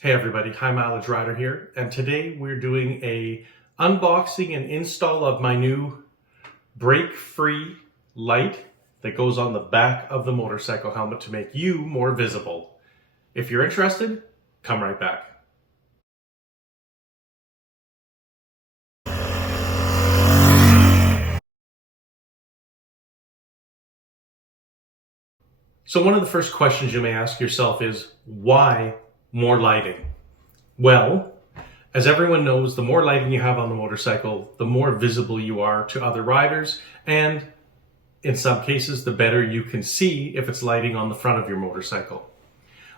Hey everybody, High Mileage Rider here, and today we're doing a unboxing and install of my new brake-free light that goes on the back of the motorcycle helmet to make you more visible. If you're interested, come right back. So one of the first questions you may ask yourself is, why more lighting? Well, as everyone knows, the more lighting you have on the motorcycle, the more visible you are to other riders, and in some cases, the better you can see if it's lighting on the front of your motorcycle.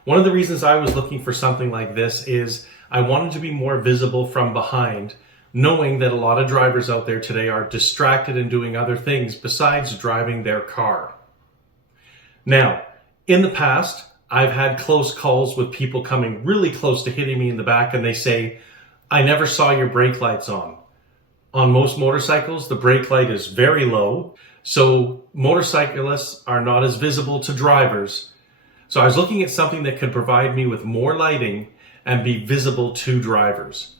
One of the reasons I was looking for something like this is I wanted to be more visible from behind, knowing that a lot of drivers out there today are distracted and doing other things besides driving their car. Now, in the past, I've had close calls with people coming really close to hitting me in the back, and they say, I never saw your brake lights on. On most motorcycles, the brake light is very low, so motorcyclists are not as visible to drivers. So I was looking at something that could provide me with more lighting and be visible to drivers.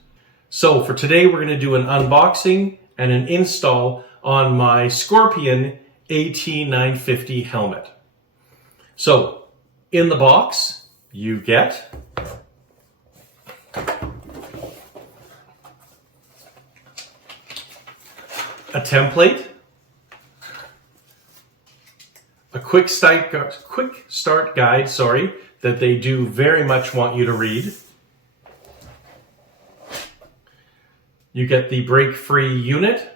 So for today, we're going to do an unboxing and an install on my Scorpion AT950 helmet. So in the box, you get a template, a quick start guide, that they do very much want you to read. You get the brake-free unit.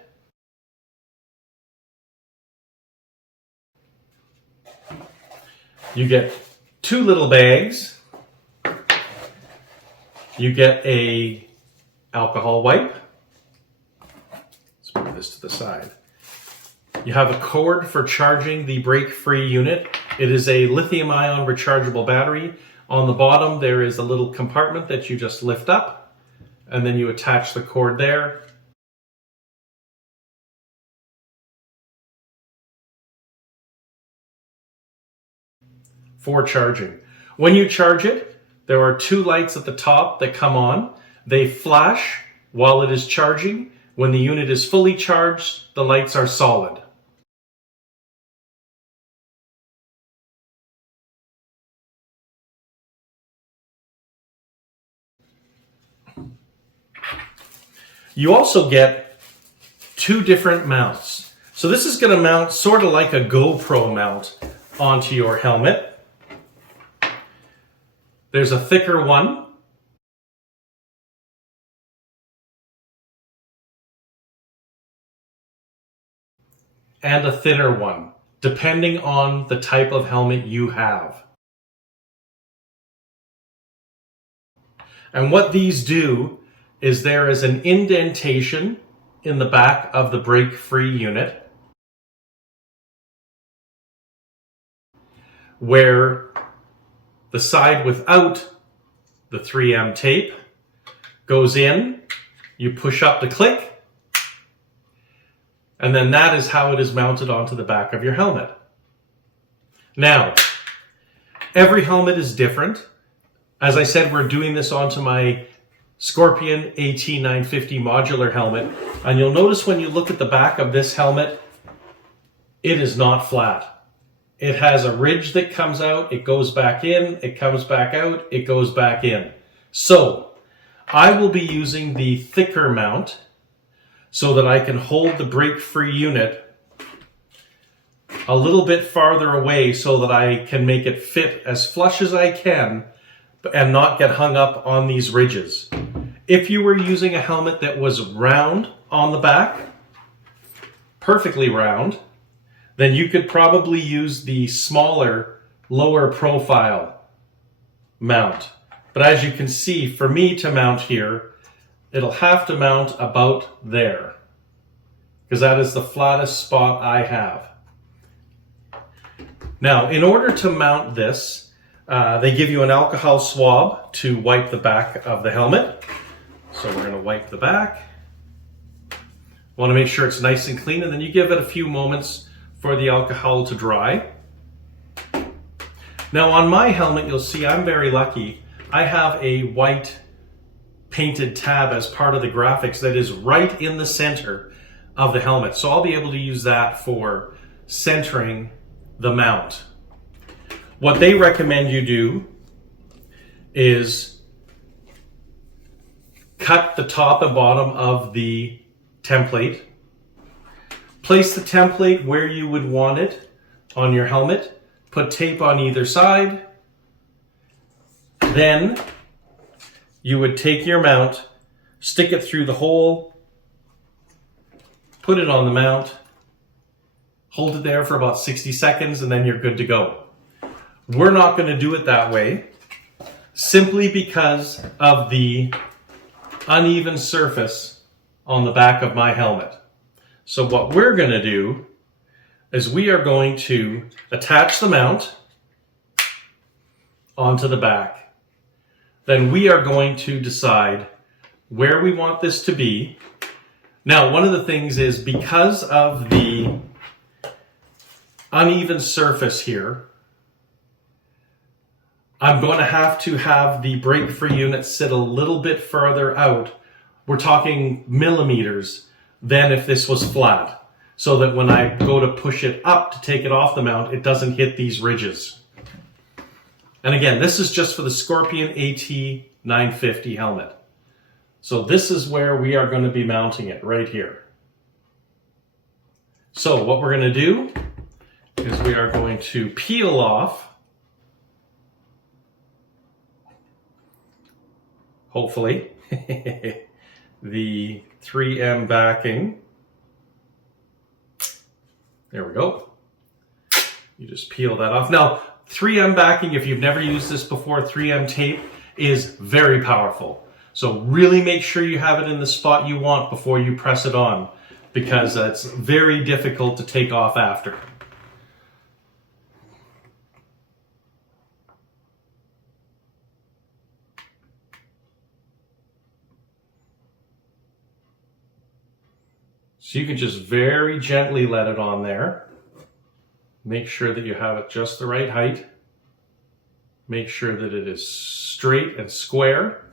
You get two little bags. You get a alcohol wipe. Let's move this to the side. You have a cord for charging the brake-free unit. It is a lithium-ion rechargeable battery. On the bottom, there is a little compartment that you just lift up, and then you attach the cord there. For charging. When you charge it, there are two lights at the top that come on. They flash while it is charging. When the unit is fully charged, the lights are solid. You also get two different mounts. So this is going to mount sort of like a GoPro mount onto your helmet. There's a thicker one. And a thinner one, depending on the type of helmet you have. And what these do is there is an indentation in the back of the brake-free unit where the side without the 3M tape goes in, you push up to click, and then that is how it is mounted onto the back of your helmet. Now, every helmet is different. As I said, we're doing this onto my Scorpion AT950 modular helmet, and you'll notice when you look at the back of this helmet, it is not flat. It has a ridge that comes out, it goes back in, it comes back out, it goes back in. So, I will be using the thicker mount so that I can hold the brake-free unit a little bit farther away so that I can make it fit as flush as I can and not get hung up on these ridges. If you were using a helmet that was round on the back, perfectly round, then you could probably use the smaller, lower profile mount. But as you can see, for me to mount here, it'll have to mount about there, because that is the flattest spot I have. Now, in order to mount this, they give you an alcohol swab to wipe the back of the helmet. So we're going to wipe the back. Want to make sure it's nice and clean, and then you give it a few moments for the alcohol to dry. Now on my helmet, you'll see I'm very lucky. I have a white painted tab as part of the graphics that is right in the center of the helmet. So I'll be able to use that for centering the mount. What they recommend you do is cut the top and bottom of the template. Place the template where you would want it on your helmet. Put tape on either side. Then you would take your mount, stick it through the hole, put it on the mount, hold it there for about 60 seconds, and then you're good to go. We're not going to do it that way, simply because of the uneven surface on the back of my helmet. So what we're going to do is we are going to attach the mount onto the back. Then we are going to decide where we want this to be. Now, one of the things is because of the uneven surface here, I'm going to have the brake-free unit sit a little bit further out. We're talking millimeters than if this was flat, so that when I go to push it up to take it off the mount, it doesn't hit these ridges. And again, this is just for the Scorpion AT 950 helmet. So this is where we are going to be mounting it, right here. So what we're going to do is we are going to peel off, hopefully, the 3M backing. There we go. You just peel that off. Now, 3M backing, if you've never used this before, 3M tape is very powerful. So really make sure you have it in the spot you want before you press it on, because it's very difficult to take off after. So you can just very gently let it on there. Make sure that you have it just the right height. Make sure that it is straight and square.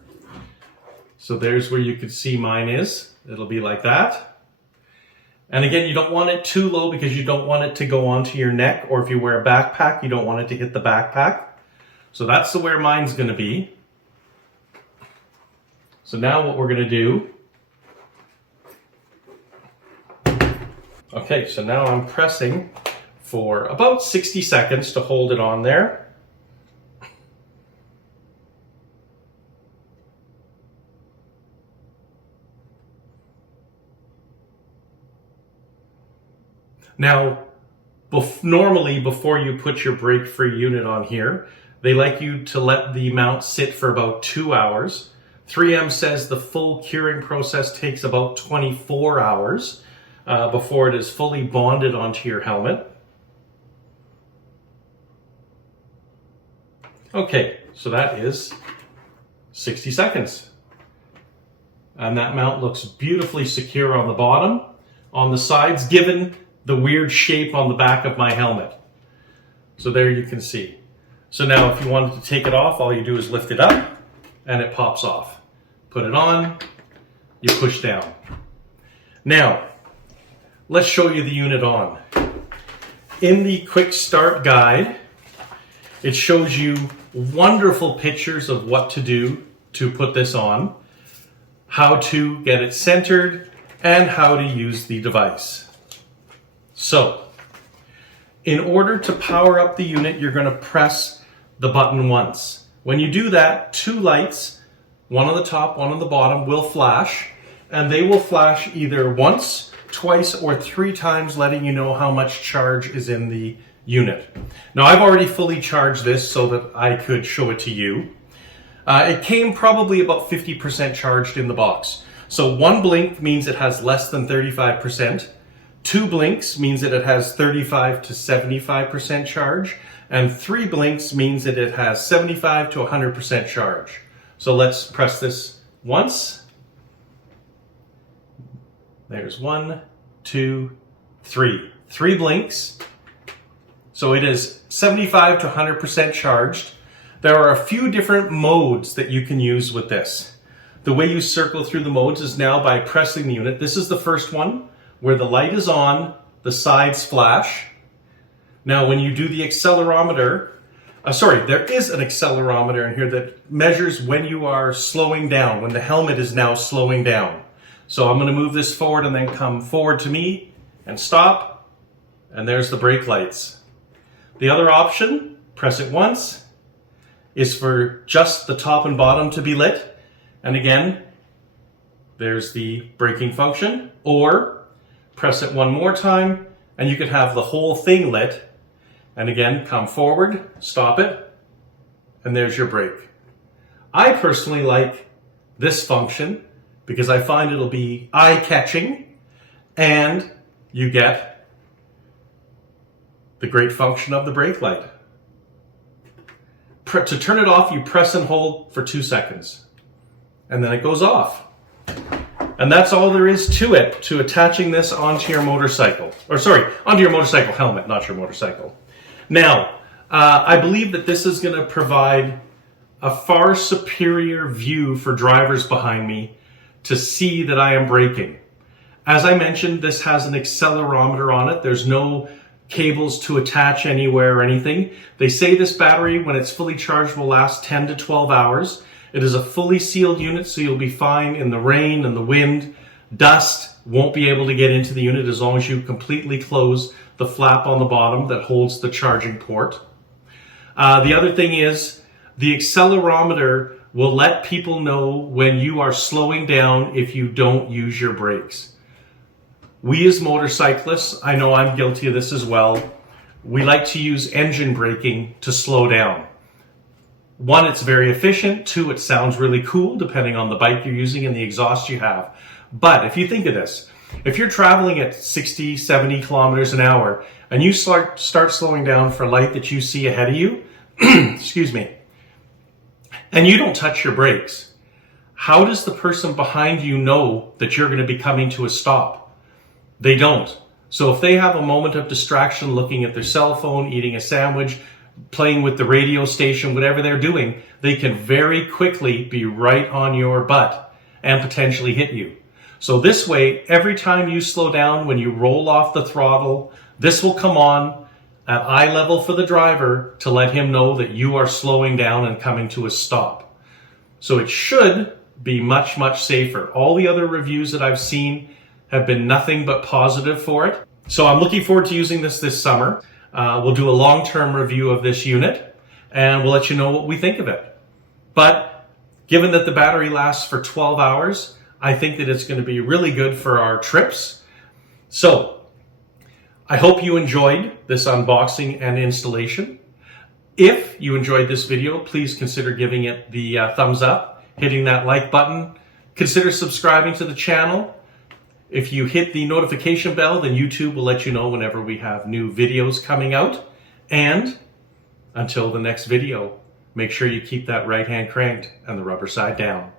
So there's where you can see mine is. It'll be like that. And again, you don't want it too low because you don't want it to go onto your neck, or if you wear a backpack, you don't want it to hit the backpack. So that's where mine's going to be. So now what we're going to do, okay, so now I'm pressing for about 60 seconds to hold it on there. Now, normally before you put your brake-free unit on here, they like you to let the mount sit for about 2 hours. 3M says the full curing process takes about 24 hours before it is fully bonded onto your helmet. Okay, so that is 60 seconds. And that mount looks beautifully secure on the bottom, on the sides, given the weird shape on the back of my helmet. So there you can see. So now if you wanted to take it off, all you do is lift it up and it pops off. Put it on, you push down. Now, let's show you the unit on. In the quick start guide, it shows you wonderful pictures of what to do to put this on, how to get it centered, and how to use the device. So, in order to power up the unit, you're going to press the button once. When you do that, two lights, one on the top, one on the bottom, will flash, and they will flash either once, twice, or 3 times, letting you know how much charge is in the unit. Now, I've already fully charged this so that I could show it to you. It came probably about 50% charged in the box. So 1 blink means it has less than 35%. 2 blinks means that it has 35 to 75% charge. And 3 blinks means that it has 75 to 100% charge. So let's press this once. There's 1, 2, 3. 3 blinks. So it is 75 to 100% charged. There are a few different modes that you can use with this. The way you circle through the modes is now by pressing the unit. This is the first one where the light is on, the sides flash. Now when you do the accelerometer, there is an accelerometer in here that measures when you are slowing down, when the helmet is now slowing down. So I'm going to move this forward and then come forward to me and stop, and there's the brake lights. The other option, press it once, is for just the top and bottom to be lit. And again, there's the braking function. Or press it one more time and you can have the whole thing lit. And again, come forward, stop it, and there's your brake. I personally like this function because I find it'll be eye-catching and you get the great function of the brake light. To turn it off, you press and hold for 2 seconds. And then it goes off. And that's all there is to it, to attaching this onto your motorcycle. Onto your motorcycle helmet, not your motorcycle. Now, I believe that this is going to provide a far superior view for drivers behind me to see that I am braking. As I mentioned, this has an accelerometer on it. There's no cables to attach anywhere or anything. They say this battery, when it's fully charged, will last 10 to 12 hours. It is a fully sealed unit, so you'll be fine in the rain and the wind. Dust won't be able to get into the unit as long as you completely close the flap on the bottom that holds the charging port. The other thing is the accelerometer will let people know when you are slowing down if you don't use your brakes. We as motorcyclists, I know I'm guilty of this as well, we like to use engine braking to slow down. One, it's very efficient. Two, it sounds really cool depending on the bike you're using and the exhaust you have. But if you think of this, if you're traveling at 60, 70 kilometers an hour and you start slowing down for light that you see ahead of you, excuse me, and you don't touch your brakes, how does the person behind you know that you're going to be coming to a stop? They don't. So if they have a moment of distraction looking at their cell phone, eating a sandwich, playing with the radio station, whatever they're doing, they can very quickly be right on your butt and potentially hit you. So this way, every time you slow down, when you roll off the throttle, this will come on at eye level for the driver to let him know that you are slowing down and coming to a stop. So it should be much, much safer. All the other reviews that I've seen have been nothing but positive for it. So I'm looking forward to using this summer. We'll do a long-term review of this unit and we'll let you know what we think of it. But given that the battery lasts for 12 hours, I think that it's going to be really good for our trips. So I hope you enjoyed this unboxing and installation. If you enjoyed this video, please consider giving it the thumbs up, hitting that like button. Consider subscribing to the channel. If you hit the notification bell, then YouTube will let you know whenever we have new videos coming out. And until the next video, make sure you keep that right hand cranked and the rubber side down.